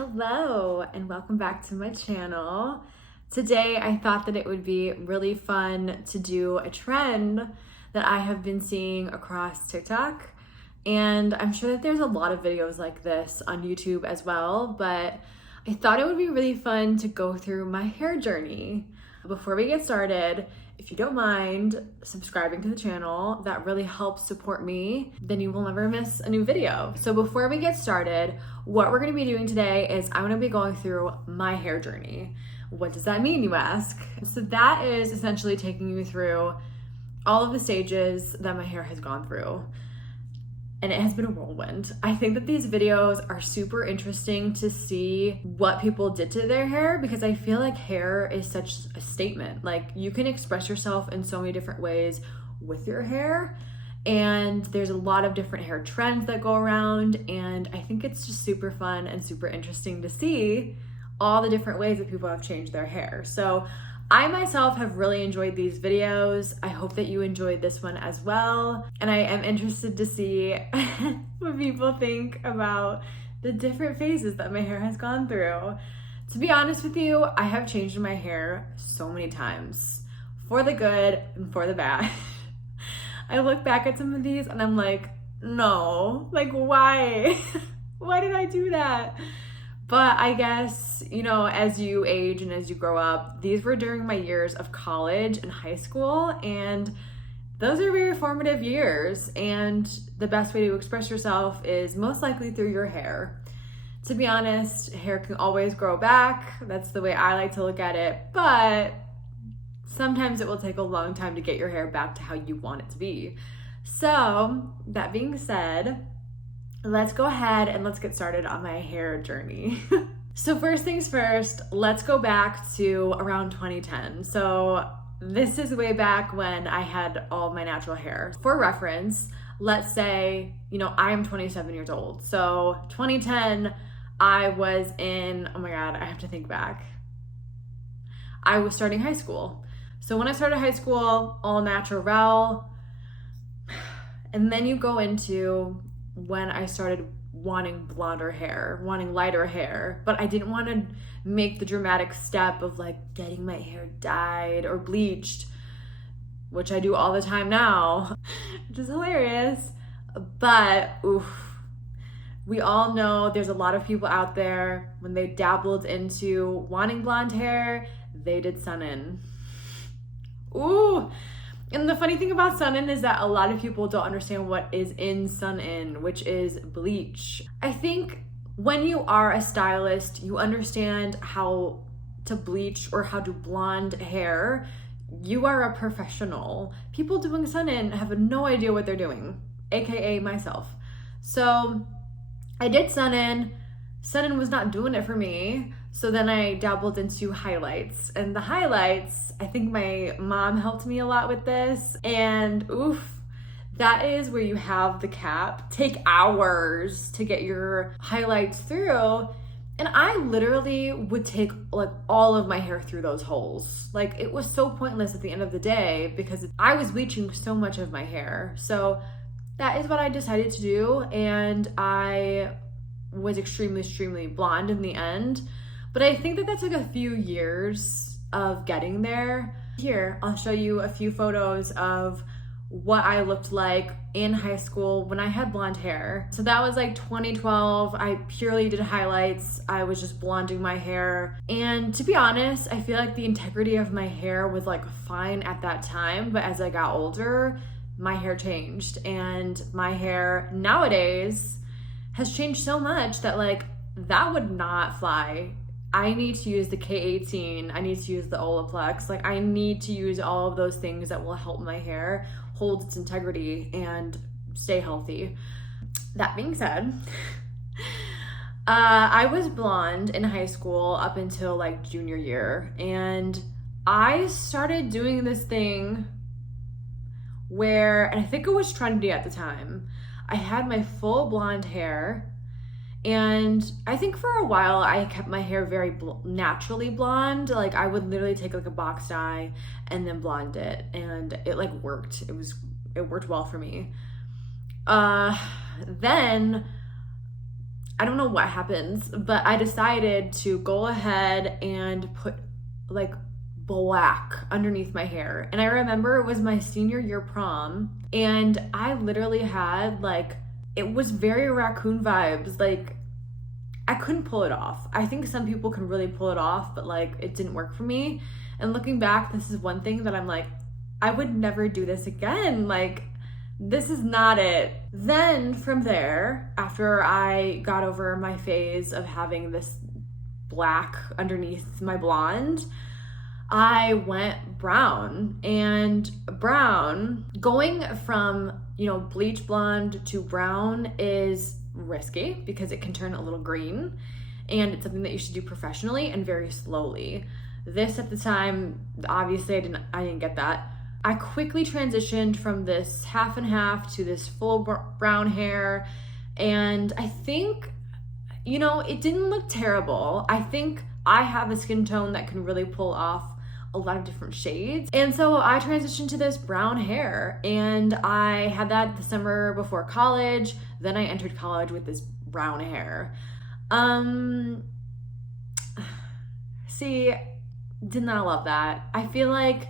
Hello and welcome back to my channel. Today I thought that it would be really fun to do a trend that I have been seeing across TikTok, and I'm sure that there's a lot of videos like this on YouTube as well, but I thought it would be really fun to go through my hair journey. Before we get started, if you don't mind subscribing to the channel, that really helps support me. Then you will never miss a new video. So before we get started, what we're gonna be doing today is I'm gonna be going through my hair journey. What does that mean, you ask? So that is essentially taking you through all of the stages that my hair has gone through. And it has been a whirlwind. I think that these videos are super interesting to see what people did to their hair, because I feel like hair is such a statement. Like, you can express yourself in so many different ways with your hair, and there's a lot of different hair trends that go around, and I think it's just super fun and super interesting to see all the different ways that people have changed their hair. So I myself have really enjoyed these videos. I hope that you enjoyed this one as well. And I am interested to see what people think about the different phases that my hair has gone through. To be honest with you, I have changed my hair so many times, for the good and for the bad. I look back at some of these and I'm like, no, like why? Why did I do that? But I guess, you know, as you age and as you grow up, these were during my years of college and high school, and those are very formative years, and the best way to express yourself is most likely through your hair. To be honest, hair can always grow back. That's the way I like to look at it, but sometimes it will take a long time to get your hair back to how you want it to be. So, that being said, let's go ahead and let's get started on my hair journey. So first things first, let's go back to around 2010. So this is way back when I had all my natural hair. For reference, let's say, you know, I am 27 years old. So 2010, I was in, oh my God, I have to think back. I was starting high school. So when I started high school, all natural. And then you go into when I started wanting blonder hair, wanting lighter hair, but I didn't want to make the dramatic step of like getting my hair dyed or bleached, which I do all the time now, which is hilarious. But oof, we all know there's a lot of people out there, when they dabbled into wanting blonde hair, they did sun-in. Ooh. And the funny thing about sun-in is that a lot of people don't understand what is in sun-in, which is bleach. I think when you are a stylist, you understand how to bleach or how to blonde hair. You are a professional. People doing sun-in have no idea what they're doing, AKA myself. So I did sun-in. Sun-in was not doing it for me. So then I dabbled into highlights, and the highlights, I think my mom helped me a lot with this, and oof, that is where you have the cap. Take hours to get your highlights through, and I literally would take like all of my hair through those holes. Like, it was so pointless at the end of the day because I was bleaching so much of my hair. So that is what I decided to do, and I was extremely blonde in the end. But I think that took a few years of getting there. Here, I'll show you a few photos of what I looked like in high school when I had blonde hair. So that was like 2012. I purely did highlights. I was just blonding my hair. And to be honest, I feel like the integrity of my hair was like fine at that time. But as I got older, my hair changed. And my hair nowadays has changed so much that like that would not fly. I need to use the K18, I need to use the Olaplex, like I need to use all of those things that will help my hair hold its integrity and stay healthy. That being said, I was blonde in high school up until like junior year, and I started doing this thing where, and I think it was trendy at the time, I had my full blonde hair. And I think for a while I kept my hair very naturally blonde. Like, I would literally take like a box dye and then blonde it, and it like worked. It worked well for me. Then I don't know what happens, but I decided to go ahead and put like black underneath my hair. And I remember it was my senior year prom, and I literally had like, it was very raccoon vibes. Like, I couldn't pull it off. I think some people can really pull it off, but like, it didn't work for me. And looking back, this is one thing that I'm like, I would never do this again. Like, this is not it. Then from there, after I got over my phase of having this black underneath my blonde, I went brown. And brown, going from, you know, bleach blonde to brown is risky because it can turn a little green, and it's something that you should do professionally and very slowly. This at the time, obviously I didn't get that. I quickly transitioned from this half and half to this full brown hair, and I think, you know, it didn't look terrible. I think I have a skin tone that can really pull off a lot of different shades. And so I transitioned to this brown hair, and I had that the summer before college. Then I entered college with this brown hair. See, did not love that. I feel like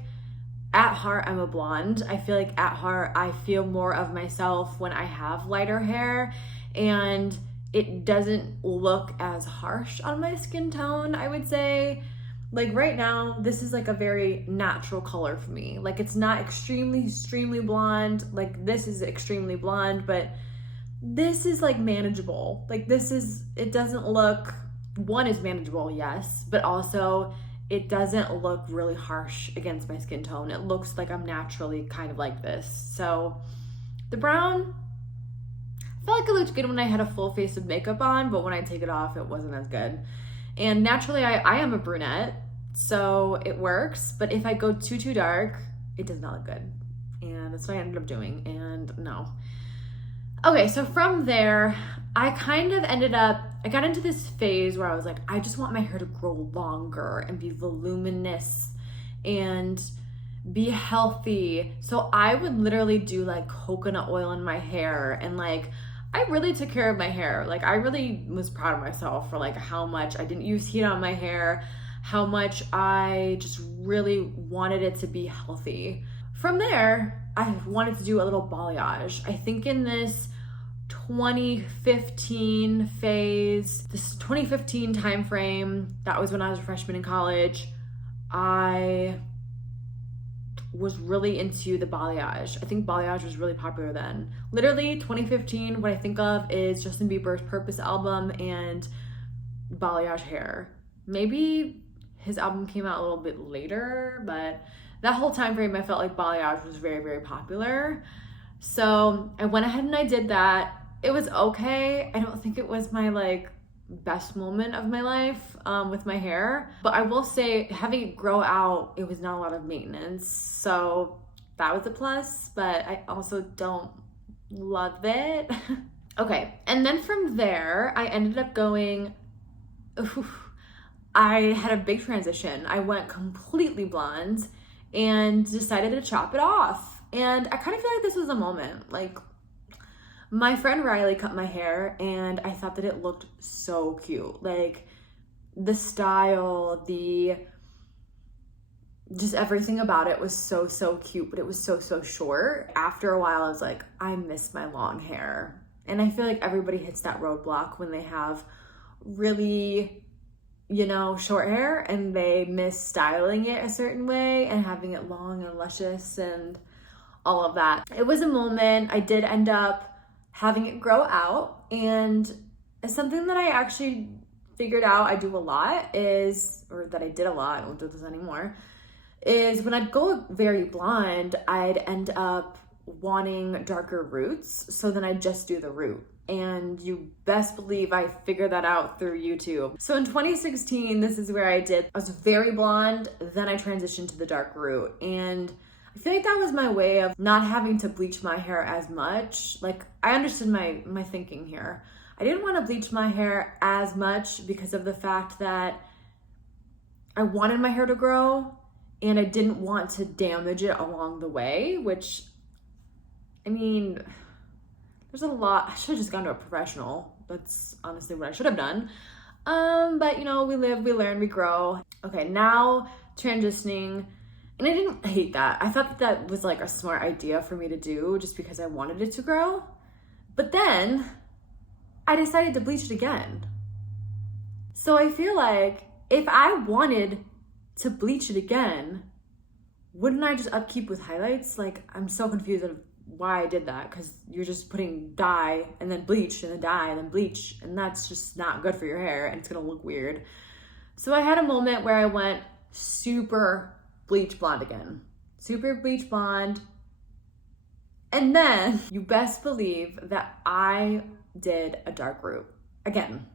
at heart, I'm a blonde. I feel like at heart, I feel more of myself when I have lighter hair, and it doesn't look as harsh on my skin tone, I would say. Like right now, this is like a very natural color for me. Like, it's not extremely blonde. Like, this is extremely blonde, but this is like manageable. Like, it doesn't look, one is manageable, yes, but also it doesn't look really harsh against my skin tone. It looks like I'm naturally kind of like this. So the brown, I felt like it looked good when I had a full face of makeup on, but when I take it off, it wasn't as good. And naturally, I am a brunette, so it works. But if I go too dark, it does not look good. And that's what I ended up doing, and no. Okay, so from there, I kind of I got into this phase where I was like, I just want my hair to grow longer and be voluminous and be healthy. So I would literally do like coconut oil in my hair, and like, I really took care of my hair. Like, I really was proud of myself for like how much I didn't use heat on my hair, how much I just really wanted it to be healthy. From there, I wanted to do a little balayage. I think in this 2015 phase, this 2015 time frame, that was when I was a freshman in college, I was really into the balayage. I think balayage was really popular then. Literally 2015, what I think of is Justin Bieber's Purpose album and balayage hair. Maybe his album came out a little bit later, but that whole time frame, I felt like balayage was very popular. So I went ahead and I did that. It was okay. I don't think it was my like best moment of my life with my hair, but I will say having it grow out, it was not a lot of maintenance, so that was a plus, but I also don't love it. Okay, and then from there I ended up going, I had a big transition. I went completely blonde and decided to chop it off, and I kind of feel like this was a moment. Like, my friend Riley cut my hair, and I thought that it looked so cute. Like, the style, just everything about it was so cute, but it was so short. After a while, I was like, I miss my long hair. And I feel like everybody hits that roadblock when they have really, you know, short hair, and they miss styling it a certain way and having it long and luscious and all of that. It was a moment. I did end up having it grow out, and something that I actually figured out I do a lot is, or that I did a lot, I don't do this anymore, is when I'd go very blonde, I'd end up wanting darker roots, so then I'd just do the root. And you best believe I figured that out through YouTube. So in 2016, this is where I was very blonde, then I transitioned to the dark root, and I feel like that was my way of not having to bleach my hair as much. Like, I understood my thinking here. I didn't want to bleach my hair as much because of the fact that I wanted my hair to grow, and I didn't want to damage it along the way, which, I mean, there's a lot. I should have just gone to a professional. That's honestly what I should have done. But you know, we live, we learn, we grow. Okay, now transitioning, and I didn't hate that. I thought that was like a smart idea for me to do just because I wanted it to grow. But then I decided to bleach it again. So I feel like if I wanted to bleach it again, wouldn't I just upkeep with highlights? Like, I'm so confused of why I did that, because you're just putting dye and then bleach and then dye and then bleach, and that's just not good for your hair and it's gonna look weird. So I had a moment where I went super bleach blonde again. Super bleach blonde. And then you best believe that I did a dark root again.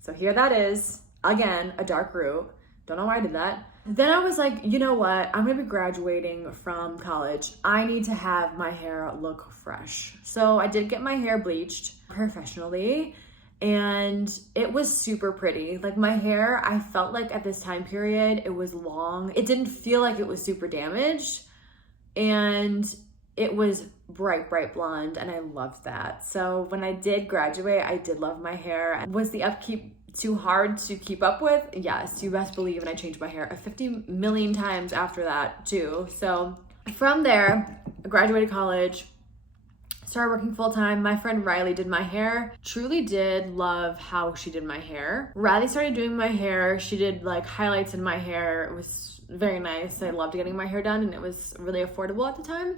So here that is, again, a dark root. Don't know why I did that. Then I was like, you know what? I'm gonna be graduating from college. I need to have my hair look fresh. So I did get my hair bleached professionally, and it was super pretty. Like, my hair, I felt like at this time period, it was long. It didn't feel like it was super damaged, and it was bright blonde, and I loved that. So when I did graduate, I did love my hair. Was the upkeep too hard to keep up with? Yes, you best believe, and I changed my hair 50 million times after that too. So from there, I graduated college, started working full-time. My friend Riley did my hair. Truly did love how she did my hair. Riley started doing my hair. She did like highlights in my hair. It was very nice. I loved getting my hair done, and it was really affordable at the time.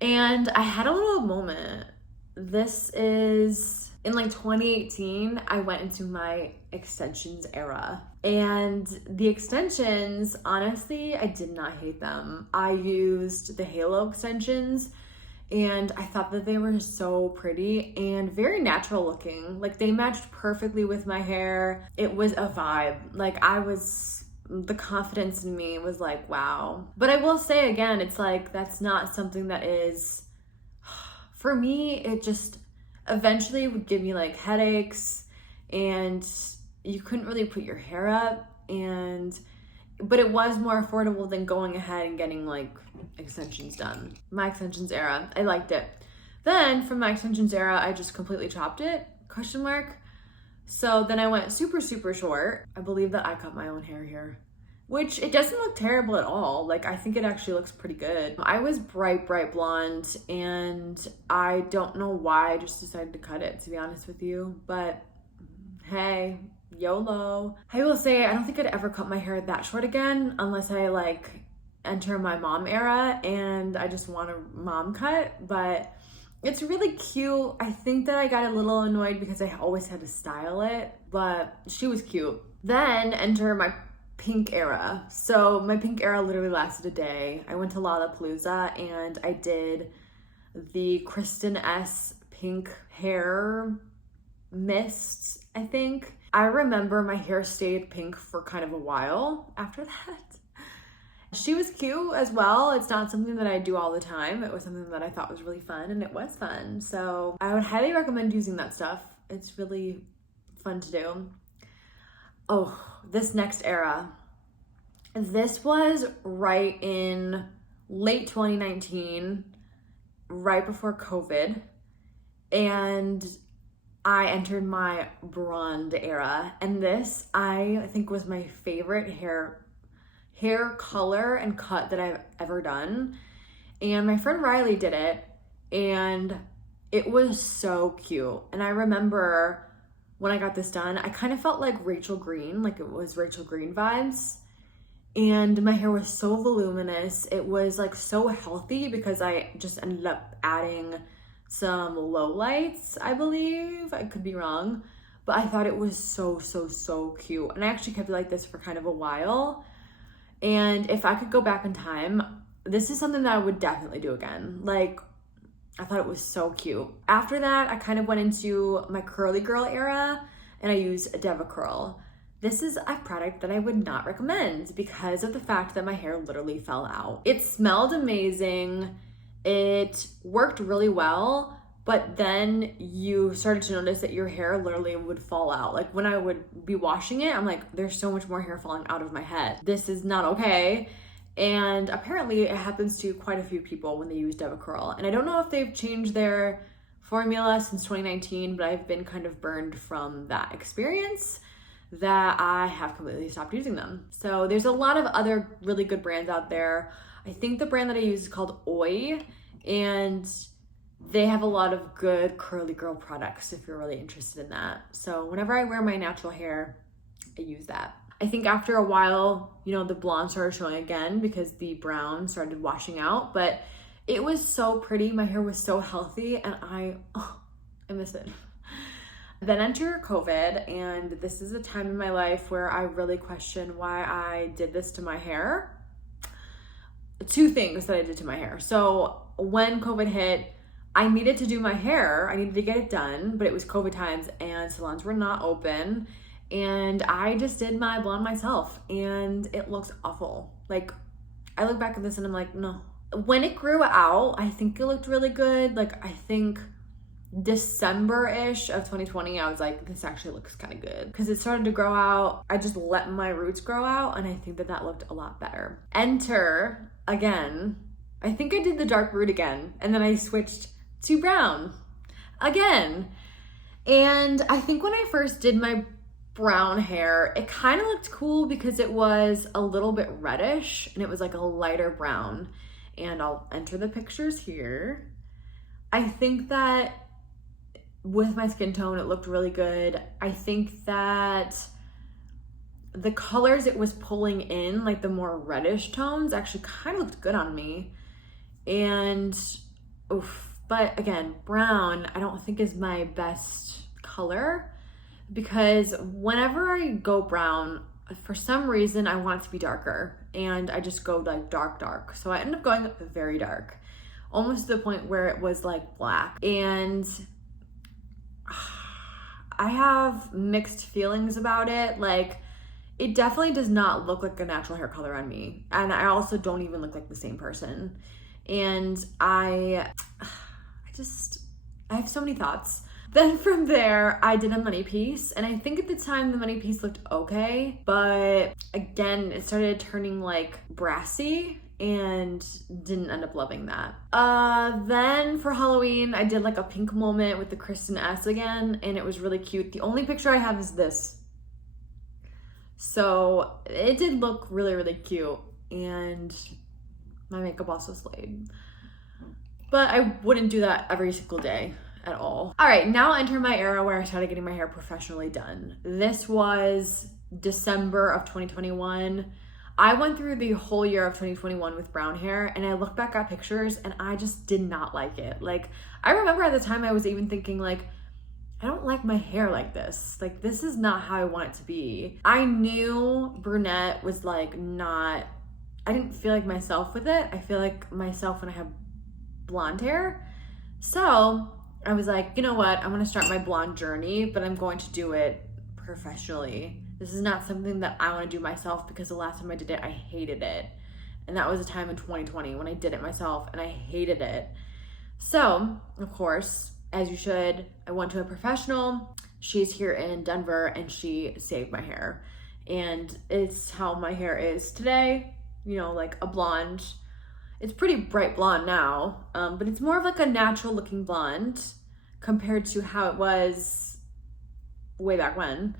And I had a little moment. This is in like 2018, I went into my extensions era. And the extensions, honestly, I did not hate them. I used the Halo extensions, and I thought that they were so pretty and very natural looking. Like, they matched perfectly with my hair. It was a vibe. Like, the confidence in me was like, wow. But I will say again, it's like, that's not something that is, for me, it just eventually would give me like headaches, and you couldn't really put your hair up, but it was more affordable than going ahead and getting like extensions done. My extensions era, I liked it. Then from my extensions era, I just completely chopped it, ? So then I went super short. I believe that I cut my own hair here, which it doesn't look terrible at all. Like, I think it actually looks pretty good. I was bright blonde, and I don't know why I just decided to cut it, to be honest with you, but hey, YOLO. I will say, I don't think I'd ever cut my hair that short again unless I like enter my mom era and I just want a mom cut, but it's really cute. I think that I got a little annoyed because I always had to style it, but she was cute. Then enter my pink era. So my pink era literally lasted a day. I went to Lollapalooza and I did the Kristen S pink hair mist, I think. I remember my hair stayed pink for kind of a while after that. She was cute as well. It's not something that I do all the time. It was something that I thought was really fun, and it was fun. So I would highly recommend using that stuff. It's really fun to do. Oh, this next era. This was right in late 2019, right before COVID. And I entered my blonde era. And this, I think, was my favorite hair color and cut that I've ever done. And my friend Riley did it, and it was so cute. And I remember when I got this done, I kind of felt like Rachel Green, like it was Rachel Green vibes. And my hair was so voluminous. It was like so healthy because I just ended up adding some lowlights, I believe. I could be wrong, but I thought it was so cute. And I actually kept it like this for kind of a while. And if I could go back in time, this is something that I would definitely do again. Like, I thought it was so cute. After that, I kind of went into my curly girl era, and I used DevaCurl. This is a product that I would not recommend because of the fact that my hair literally fell out. It smelled amazing. It worked really well, but then you started to notice that your hair literally would fall out. Like, when I would be washing it, I'm like, there's so much more hair falling out of my head. This is not okay. And apparently it happens to quite a few people when they use DevaCurl. And I don't know if they've changed their formula since 2019, but I've been kind of burned from that experience that I have completely stopped using them. So there's a lot of other really good brands out there. I think the brand that I use is called Oi, and they have a lot of good curly girl products if you're really interested in that. So whenever I wear my natural hair, I use that. I think after a while, you know, the blonde started showing again because the brown started washing out, but it was so pretty. My hair was so healthy, and I miss it. Then enter COVID, and this is a time in my life where I really question why I did this to my hair. Two things that I did to my hair. So when COVID hit, I needed to do my hair. I needed to get it done, but it was COVID times and salons were not open. And I just did my blonde myself, and it looks awful. Like, I look back at this and I'm like, no. When it grew out, I think it looked really good. Like, I think December-ish of 2020, I was like, this actually looks kind of good. Because it started to grow out. I just let my roots grow out, and I think that that looked a lot better. Enter, again, I think I did the dark root again, and then I switched to brown again. And I think when I first did my brown hair, it kind of looked cool because it was a little bit reddish, and it was like a lighter brown. And I'll enter the pictures here. I think that with my skin tone, it looked really good. I think that the colors it was pulling in, like the more reddish tones, actually kind of looked good on me. And, but again, brown, I don't think is my best color, because whenever I go brown, for some reason, I want it to be darker, and I just go like dark. So I ended up going very dark, almost to the point where it was like black. And I have mixed feelings about it. Like, it definitely does not look like a natural hair color on me. And I also don't even look like the same person. And I have so many thoughts. Then from there, I did a money piece, and I think at the time the money piece looked okay, but again, it started turning like brassy and didn't end up loving that. Then for Halloween, I did like a pink moment with the Kristen S again, and it was really cute. The only picture I have is this. So it did look really, really cute, and my makeup also slayed. But I wouldn't do that every single day at all. All right, now enter my era where I started getting my hair professionally done. This was December of 2021. I went through the whole year of 2021 with brown hair, and I look back at pictures and I just did not like it. Like, I remember at the time I was even thinking like, I don't like my hair like this. Like, this is not how I want it to be. I knew brunette was like not, I didn't feel like myself with it. I feel like myself when I have blonde hair. So I was like, you know what? I'm gonna start my blonde journey, but I'm going to do it professionally. This is not something that I wanna do myself, because the last time I did it, I hated it. And that was a time in 2020 when I did it myself and I hated it. So, of course, as you should, I went to a professional. She's here in Denver, and she saved my hair. And it's how my hair is today, you know, like a blonde. It's pretty bright blonde now, but it's more of like a natural looking blonde compared to how it was way back when.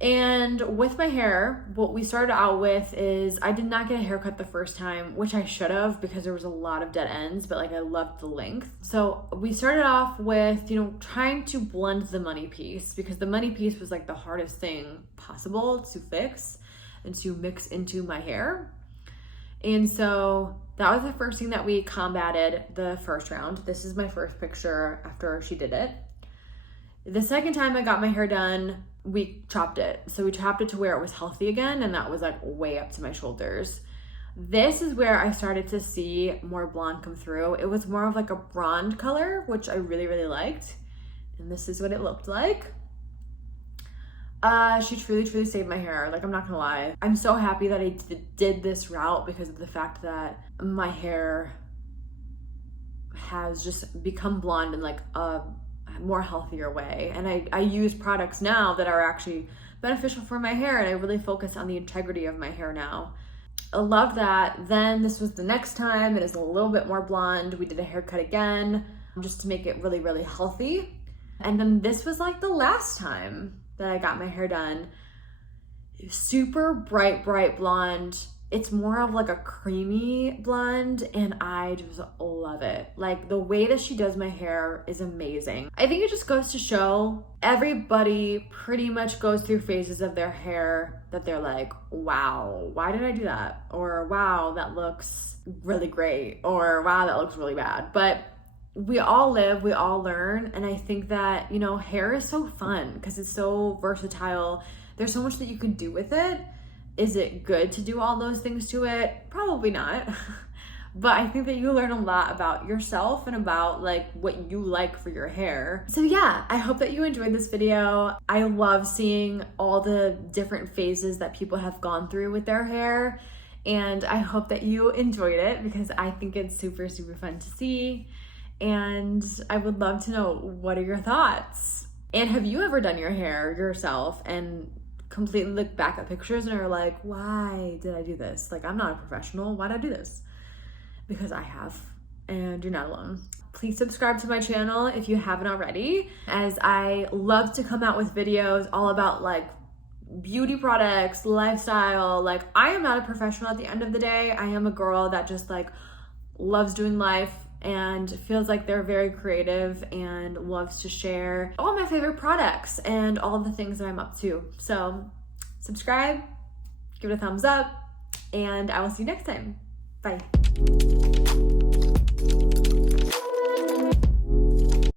And with my hair, what we started out with is I did not get a haircut the first time, which I should have, because there was a lot of dead ends, but like I loved the length. So we started off with, you know, trying to blend the money piece, because the money piece was like the hardest thing possible to fix and to mix into my hair. And so that was the first thing that we combated the first round. This is my first picture after she did it. The second time I got my hair done, we chopped it. So we chopped it to where it was healthy again, and that was like way up to my shoulders. This is where I started to see more blonde come through. It was more of like a blonde color, which I really, really liked. And this is what it looked like. She truly, truly saved my hair. Like, I'm not gonna lie. I'm so happy that I did this route, because of the fact that my hair has just become blonde in like a more healthier way. And I use products now that are actually beneficial for my hair, and I really focus on the integrity of my hair now. I love that. Then this was the next time. It is a little bit more blonde. We did a haircut again. just to make it really, really healthy. And then this was like the last time that I got my hair done. Super bright blonde. It's more of like a creamy blonde, and I just love it. Like, the way that she does my hair is amazing. I think it just goes to show everybody pretty much goes through phases of their hair that they're like, wow, why did I do that? Or wow, that looks really great. Or wow, that looks really bad. But we all live, we all learn. And I think that, you know, hair is so fun because it's so versatile. There's so much that you can do with it. Is it good to do all those things to it? Probably not. But I think that you learn a lot about yourself and about like what you like for your hair. So yeah, I hope that you enjoyed this video. I love seeing all the different phases that people have gone through with their hair. And I hope that you enjoyed it because I think it's super, super fun to see. And I would love to know, what are your thoughts? And have you ever done your hair yourself and completely look back at pictures and are like, why did I do this? Like, I'm not a professional. Why did I do this? Because I have, and you're not alone. Please subscribe to my channel if you haven't already, as I love to come out with videos all about like beauty products, lifestyle. Like, I am not a professional at the end of the day. I am a girl that just like loves doing life and feels like they're very creative and loves to share all my favorite products and all the things that I'm up to. So subscribe, give it a thumbs up, and I will see you next time. Bye.